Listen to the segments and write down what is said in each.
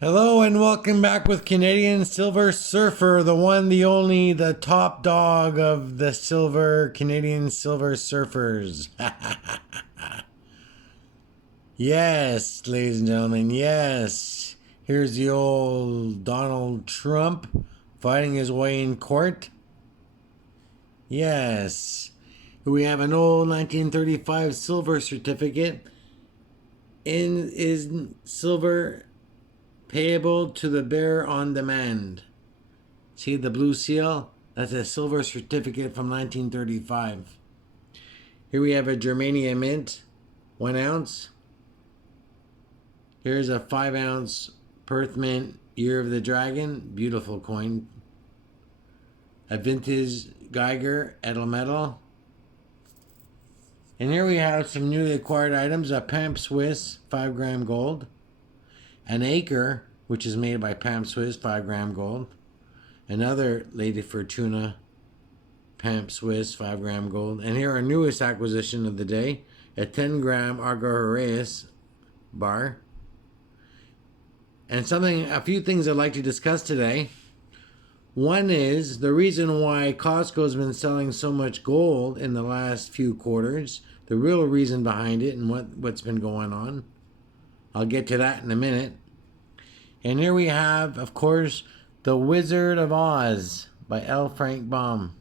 Hello and welcome back with Canadian Silver Surfer, the one, the only, the top dog of the Canadian Silver Surfers. Yes, ladies and gentlemen, yes. Here's the old Donald Trump fighting his way in court. Yes. We have an old 1935 silver certificate is silver payable to the bearer on demand. See the blue seal? That's a silver certificate from 1935. Here we have a Germania mint, 1 ounce. Here's a 5 ounce Perth mint, Year of the Dragon, beautiful coin. A vintage Geiger, Edel metal. And here we have some newly acquired items: a Pamp Swiss 5-gram gold, an Acre, which is made by Pamp Swiss, 5-gram gold, another Lady Fortuna Pamp Swiss 5-gram gold, and here our newest acquisition of the day, a 10-gram Argo Horaeus bar. And a few things I'd like to discuss today. One is the reason why Costco's been selling so much gold in the last few quarters, the real reason behind it and what's been going on. I'll get to that in a minute. And here we have, of course, The Wizard of Oz by L. Frank Baum.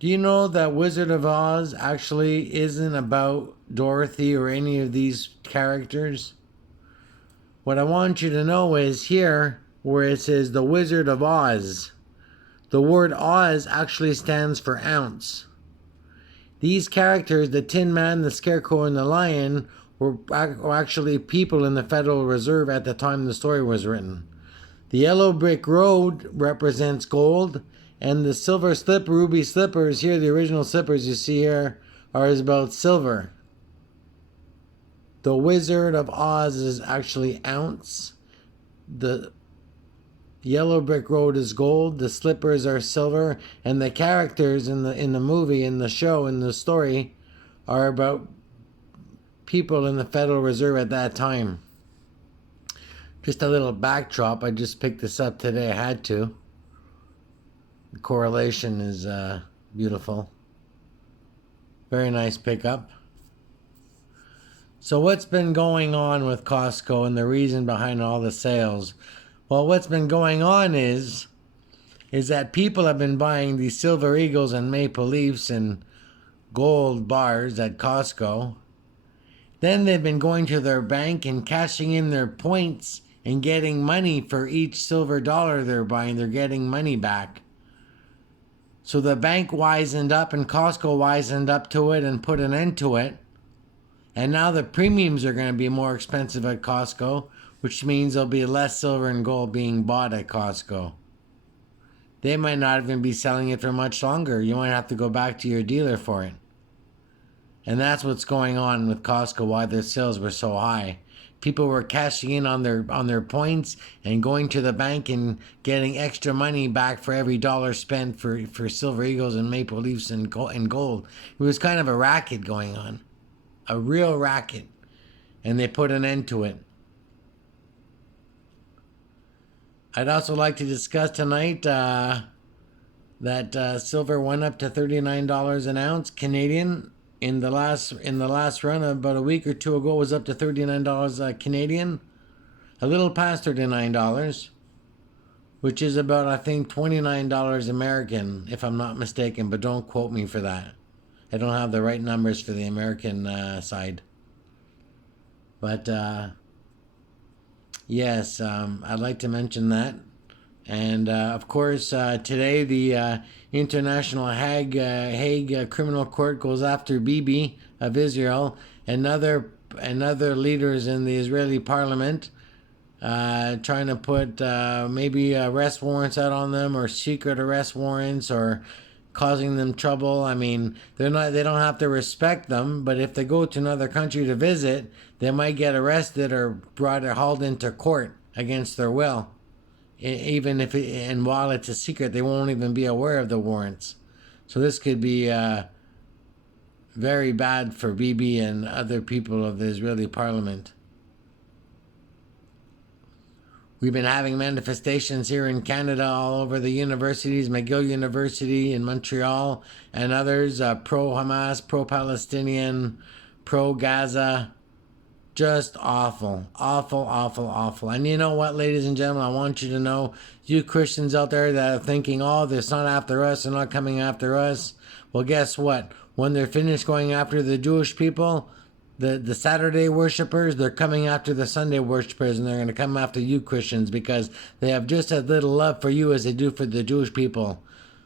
Do you know that Wizard of Oz actually isn't about Dorothy or any of these characters? What I want you to know is here, where it says The Wizard of Oz, the word Oz actually stands for ounce. These characters, the Tin Man, the Scarecrow, and the Lion, were actually people in the Federal Reserve at the time the story was written. The yellow brick road represents gold, and the silver ruby slippers here, the original slippers you see here, are about silver. The Wizard of Oz is actually ounce. The yellow brick road is gold. The slippers are silver, and the characters in the movie, in the show, in the story, are about people in the Federal Reserve at that time. Just a little backdrop. I just picked this up today. I had to. The correlation is beautiful. Very nice pickup. So what's been going on with Costco and the reason behind all the sales? Well, what's been going on is that people have been buying these Silver Eagles and Maple Leafs and gold bars at Costco. Then they've been going to their bank and cashing in their points and getting money for each silver dollar they're buying. They're getting money back. So the bank wisened up and Costco wisened up to it and put an end to it. And now the premiums are going to be more expensive at Costco, which means there'll be less silver and gold being bought at Costco. They might not even be selling it for much longer. You might have to go back to your dealer for it. And that's what's going on with Costco, why their sales were so high. People were cashing in on their points and going to the bank and getting extra money back for every dollar spent for Silver Eagles and Maple Leafs and gold. It was kind of a racket going on. A real racket. And they put an end to it. I'd also like to discuss tonight that silver went up to $39 an ounce Canadian. In the last run, about a week or two ago, it was up to $39 Canadian, a little past $39, which is about, I think, $29 American, if I'm not mistaken, but don't quote me for that. I don't have the right numbers for the American side. But yes, I'd like to mention that. And of course, today the International Hague Criminal Court goes after BIBI of Israel and other leaders in the Israeli parliament, trying to put maybe arrest warrants out on them, or secret arrest warrants, or causing them trouble. I mean, they don't have to respect them, but if they go to another country to visit, they might get arrested or hauled into court against their will. Even if and while it's a secret, they won't even be aware of the warrants. So this could be very bad for BIBI and other people of the Israeli parliament. We've been having manifestations here in Canada all over the universities, McGill University in Montreal and others, pro-Hamas, pro-Palestinian, pro-Gaza. Just awful, awful, awful, awful. And you know what, ladies and gentlemen, I want you to know, you Christians out there that are thinking, oh, they're not after us, they're not coming after us. Well, guess what? When they're finished going after the Jewish people, the Saturday worshipers, they're coming after the Sunday worshipers, and they're going to come after you Christians because they have just as little love for you as they do for the Jewish people.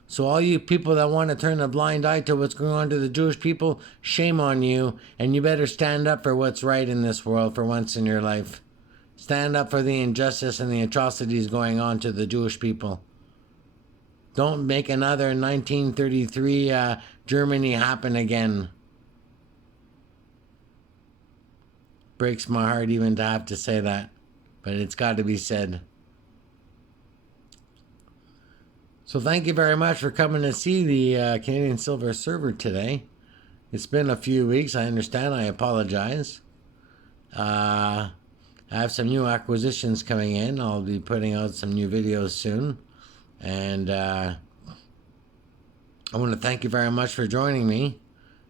So all you people that want to turn a blind eye to what's going on to the Jewish people, shame on you, and you better stand up for what's right in this world for once in your life. Stand up for the injustice and the atrocities going on to the Jewish people. Don't make another 1933 Germany happen again. Breaks my heart even to have to say that, but it's got to be said. So thank you very much for coming to see the Canadian Silver server today. It's been a few weeks, I understand, I apologize. I have some new acquisitions coming in. I'll be putting out some new videos soon. And I want to thank you very much for joining me.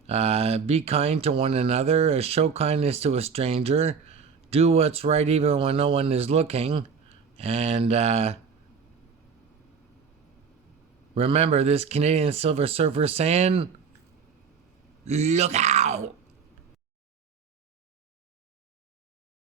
Be kind to one another. Show kindness to a stranger. Do what's right even when no one is looking. And remember this Canadian Silver Surfer saying, look out!